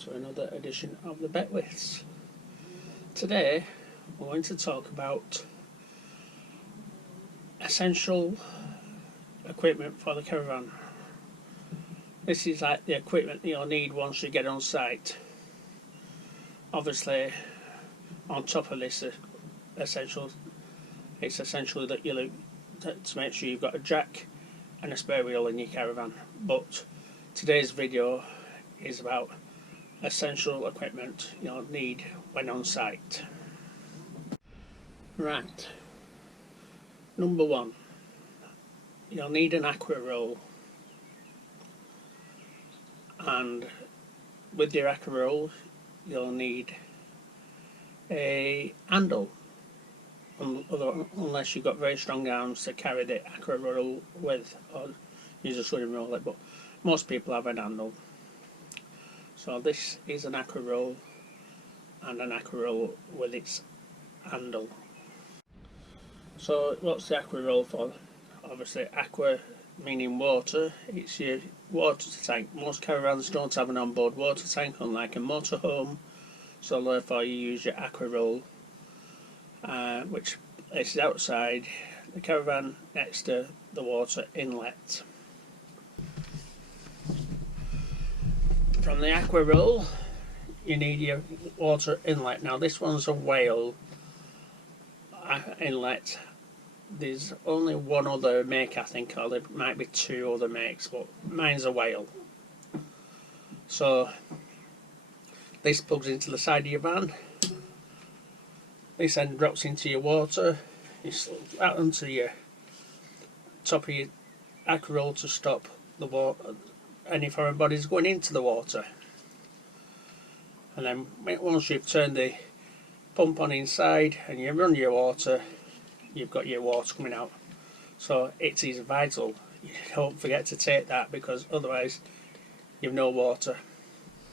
to another edition of the Bet Widths. Today we're going to talk about essential equipment for the caravan. This is like the equipment that you'll need once you get on site. Obviously, on top of this it's essential that you look to make sure you've got a jack and a spare wheel in your caravan. But today's video is about essential equipment you'll need when on site. Right, number one, you'll need an aqua roll, and with your aqua roll you'll need a handle, unless you've got very strong arms to carry the aqua roll with, or you just wouldn't roll it, but most people have an handle. So this is an aqua roll and an aqua roll with its handle. So what's the aqua roll for? Obviously aqua meaning water, it's your water tank. Most caravans don't have an onboard water tank, unlike a motorhome, so therefore you use your aqua roll, which is outside the caravan next to the water inlet. From the aqua roll you need your water inlet. Now this one's a whale inlet. There's only one other make, I think, or there might be two other makes, but mine's a whale. So this plugs into the side of your van, this end drops into your water, you slip that onto your top of your aqua roll to stop the water, any foreign bodies going into the water. And then once you've turned the pump on inside and you run your water, you've got your water coming out. So it is vital you don't forget to take that, because otherwise you've no water.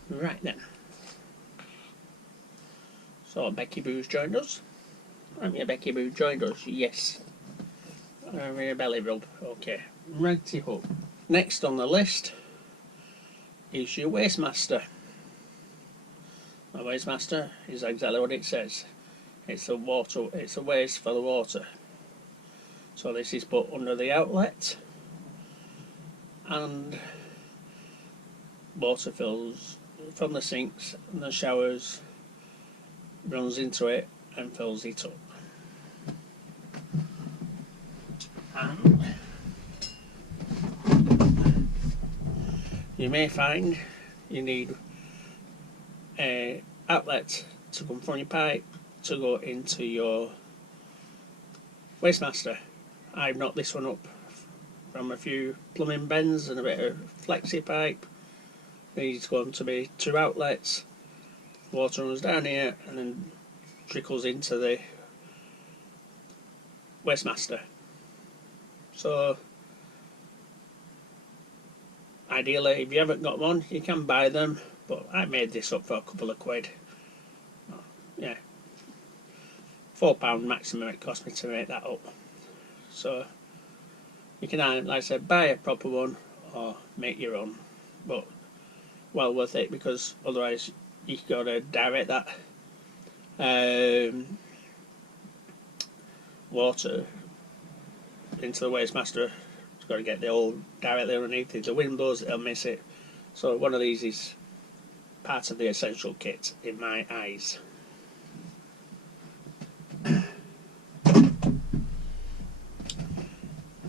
Right then, so Becky Boo's joined us. Haven't you, Becky Boo joined us? Yes. I'm in a belly rub. Okay, righty ho. Next on the list is your Wastemaster. A Wastemaster is exactly what it says. It's a waste for the water. So this is put under the outlet, and water fills from the sinks and the showers, runs into it and fills it up. And you may find you need a outlet to come from your pipe to go into your Wastemaster. I've knocked this one up from a few plumbing bends and a bit of flexi pipe. These going to be two outlets. Water runs down here and then trickles into the Wastemaster. So ideally, if you haven't got one, you can buy them, but I made this up for a couple of quid. Yeah, £4 maximum it cost me to make that up. So you can either, like I said, buy a proper one or make your own, but well worth it, because otherwise you got to direct that water into the Wastemaster. It's got to get the old directly underneath. If the wind blows, it'll miss it. So one of these is part of the essential kit in my eyes.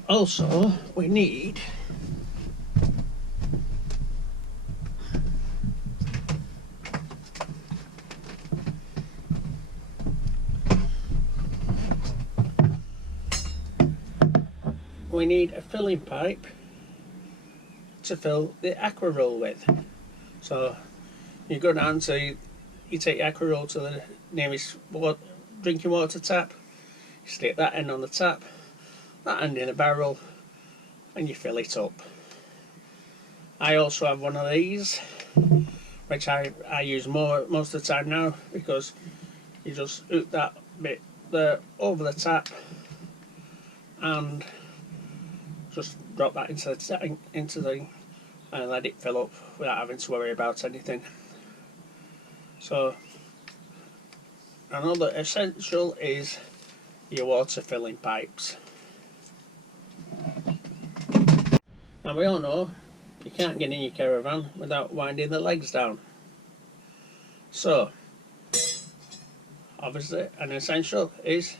Also, we need a filling pipe to fill the aqua roll with. So you go down to, you take your aqua roll to the nearest drinking water tap, you stick that end on the tap, that end in a barrel, and you fill it up. I also have one of these, which I use most of the time now, because you just hook that bit there over the tap and just drop that into the and let it fill up without having to worry about anything. So another essential is your water filling pipes. And we all know you can't get in your caravan without winding the legs down. So obviously an essential is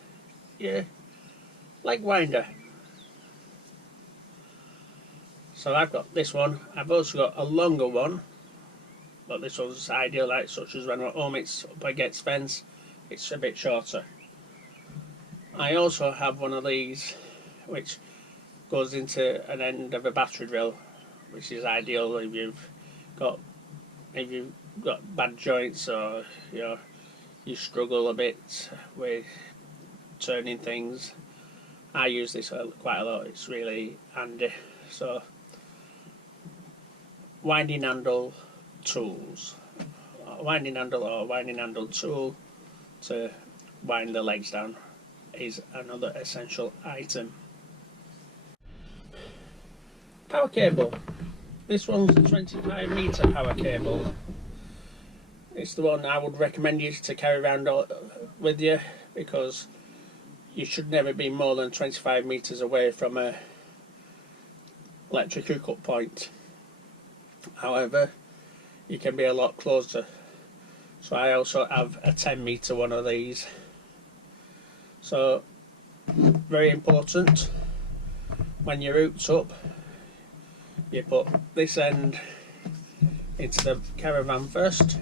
your leg winder. So I've got this one. I've also got a longer one, but this one's ideal, like such as when we're at home, it's up against fence, it's a bit shorter. I also have one of these which goes into an end of a battery drill, which is ideal if you've got bad joints, or you struggle a bit with turning things. I use this quite a lot, it's really handy. So winding handle tools, winding handle or winding handle tool to wind the legs down is another essential item. Power cable. This one's a 25 metre power cable. It's the one I would recommend you to carry around with you, because you should never be more than 25 metres away from a electric hookup point. However, you can be a lot closer. So I also have a 10 metre one of these. So very important, when you're hooked up, you put this end into the Caravan first,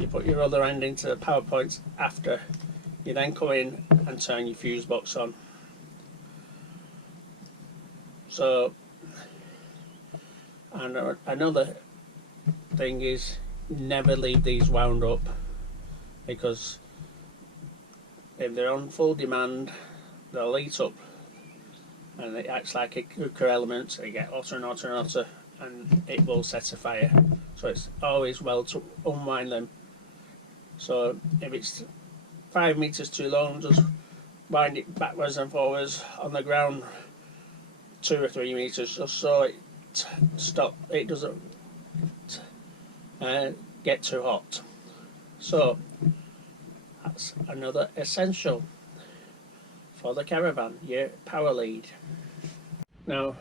you put your other end into the power points after, you then come in and turn your fuse box on. So, and another thing is, never leave these wound up, because if they're on full demand, they'll heat up and it acts like a cooker element, so you get hotter and hotter and hotter, and it will set a fire. So it's always well to unwind them. So if it's 5 metres too long, just wind it backwards and forwards on the ground 2 or 3 metres, just so it doesn't get too hot. So that's another essential for the Caravan, your power lead. Now,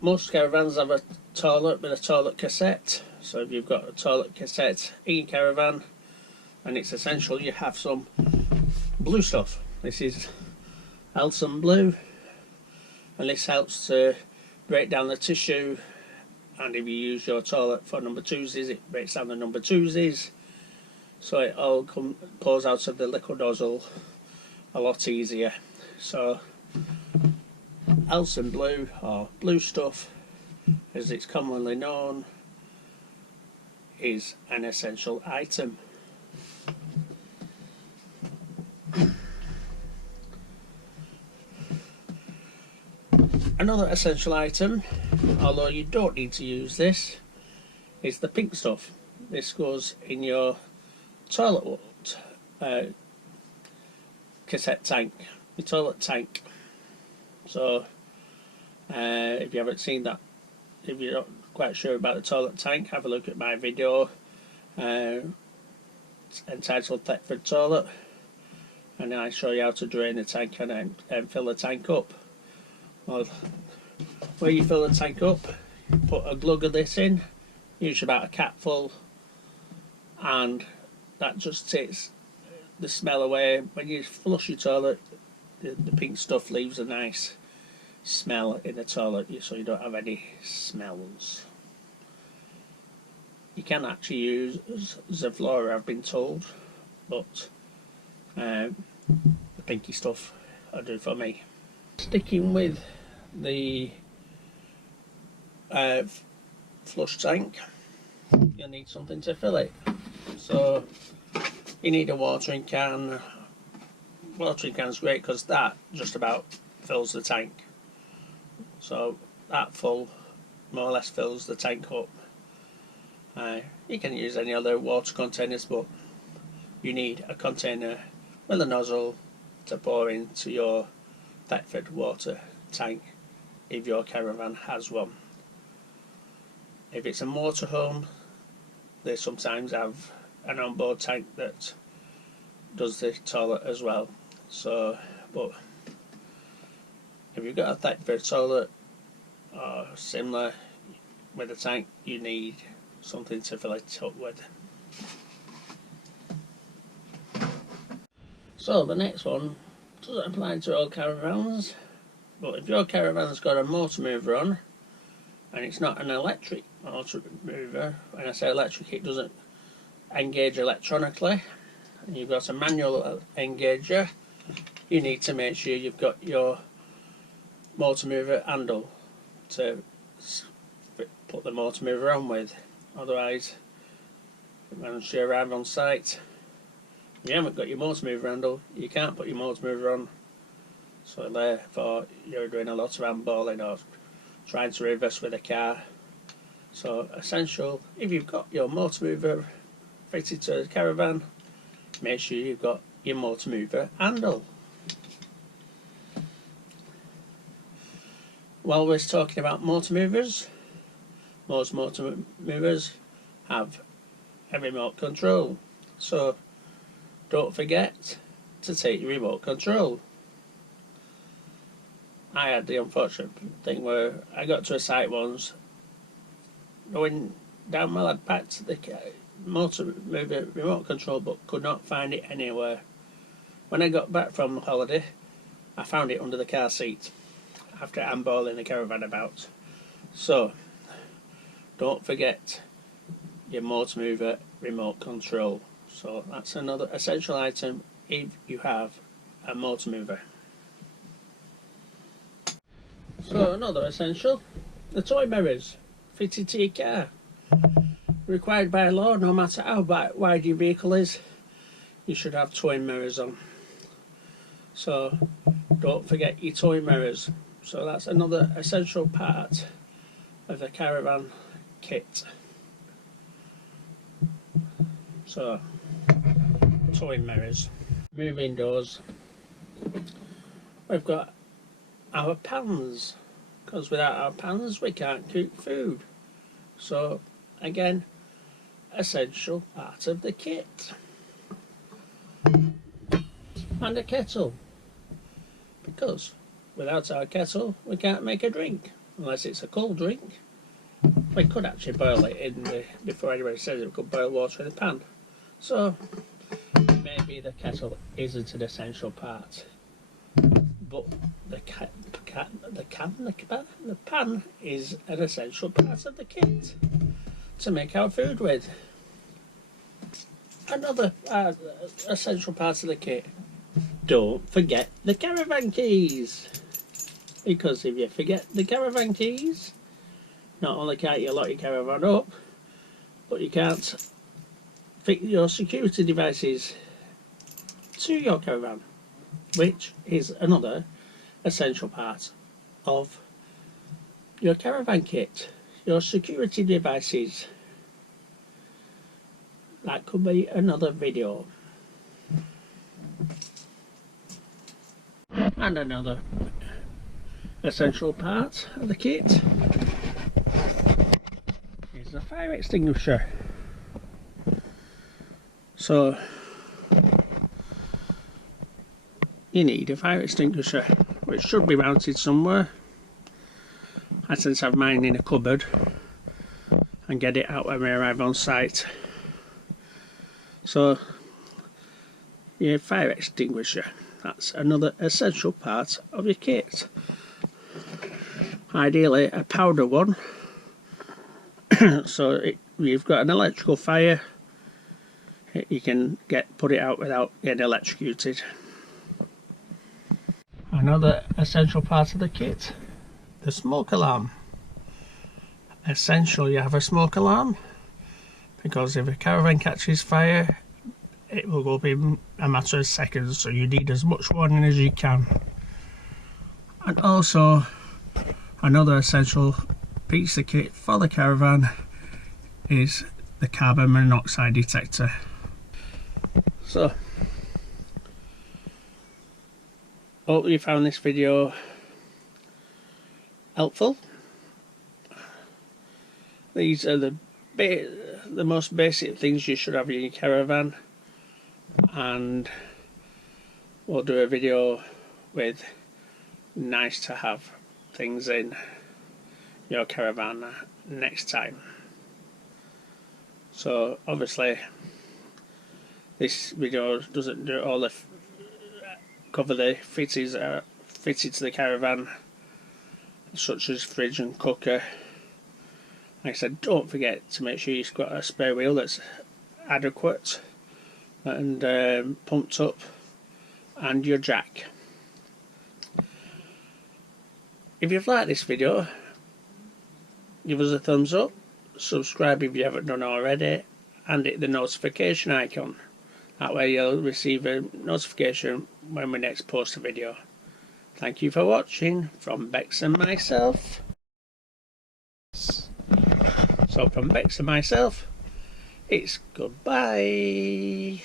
most caravans have a toilet with a toilet cassette. So if you've got a toilet cassette in your caravan, and it's essential you have some blue stuff. This is Elson Blue, and this helps to break down the tissue, and if you use your toilet for number twosies, it breaks down the number twosies, so it all pours out of the liquid nozzle a lot easier. So Elson Blue, or blue stuff as it's commonly known, is an essential item. Another essential item, although you don't need to use this, is the pink stuff. This goes in your toilet cassette tank, your toilet tank. So if you haven't seen that, if you're not quite sure about the toilet tank, have a look at my video entitled Thetford Toilet, and I show you how to drain the tank and fill the tank up. Well, where you fill the tank up, put a glug of this in, usually about a capful, and that just takes the smell away. When you flush your toilet, the pink stuff leaves a nice smell in the toilet, so you don't have any smells. You can actually use Zevlora, I've been told, but the pinky stuff will do for me. Sticking with the flush tank, you'll need something to fill it. So you need a watering can. Watering can's great because that just about fills the tank. So that full more or less fills the tank up. You can use any other water containers, but you need a container with a nozzle to pour into your Thetford water tank if your caravan has one. If it's a motorhome, they sometimes have an onboard tank that does the toilet as well. So, but if you've got a Thetford toilet or similar with a tank, you need something to fill it up with. So the next one doesn't apply to all caravans, but if your caravan's got a motor mover on and it's not an electric motor mover, when I say electric, it doesn't engage electronically, and you've got a manual engager, you need to make sure you've got your motor mover handle to put the motor mover on with. Otherwise, once you arrive on site, if you haven't got your motor mover handle, you can't put your motor mover on. So therefore, you're doing a lot of handballing or trying to reverse with a car. So essential, if you've got your motor mover fitted to a caravan, make sure you've got your motor mover handle. While we're talking about motor movers, most motor movers have a remote control, so don't forget to take your remote control. I had the unfortunate thing where I got to a site once, going down well, I'd packed the motor mover remote control but could not find it anywhere. When I got back from the holiday, I found it under the car seat after handballing the caravan about. So don't forget your motor mover remote control. So that's another essential item if you have a motor mover. So another essential, the toy mirrors fitted to your car. Required by law, no matter how wide your vehicle is, you should have toy mirrors on. So don't forget your toy mirrors. So that's another essential part of the caravan kit. So toy mirrors. Moving doors. We've got our pans, because without our pans we can't cook food. So again, essential part of the kit. And a kettle, because without our kettle we can't make a drink unless it's a cold drink. We could actually boil it in the, before anybody says it, we could boil water in the pan. So maybe the kettle isn't an essential part, but the pan is an essential part of the kit to make our food with. Another essential part of the kit, don't forget the caravan keys, because if you forget the caravan keys, not only can't you lock your caravan up, but you can't fit your security devices to your caravan, which is another essential part of your caravan kit, your security devices. That could be another video. And another essential part of the kit is the fire extinguisher. So you need a fire extinguisher, which should be mounted somewhere. I tend to have mine in a cupboard and get it out when we arrive on site. So your fire extinguisher, that's another essential part of your kit. Ideally a powder one, so you've got an electrical fire, you can put it out without getting electrocuted. Another essential part of the kit, the smoke alarm. Essential you have a smoke alarm, because if a caravan catches fire, it will go in a matter of seconds, so you need as much warning as you can. And also another essential piece of kit for the caravan is the carbon monoxide detector. So hope you found this video helpful. These are the the most basic things you should have in your caravan, and we'll do a video with nice to have things in your caravan next time. So obviously this video doesn't do all the cover the fittings that are fitted to the caravan, such as fridge and cooker. Like I said, don't forget to make sure you've got a spare wheel that's adequate and pumped up, and your jack. If you've liked this video, give us a thumbs up, subscribe if you haven't done already, and hit the notification icon. That way you'll receive a notification when we next post a video. Thank you for watching from Bex and myself. So from Bex and myself, it's goodbye.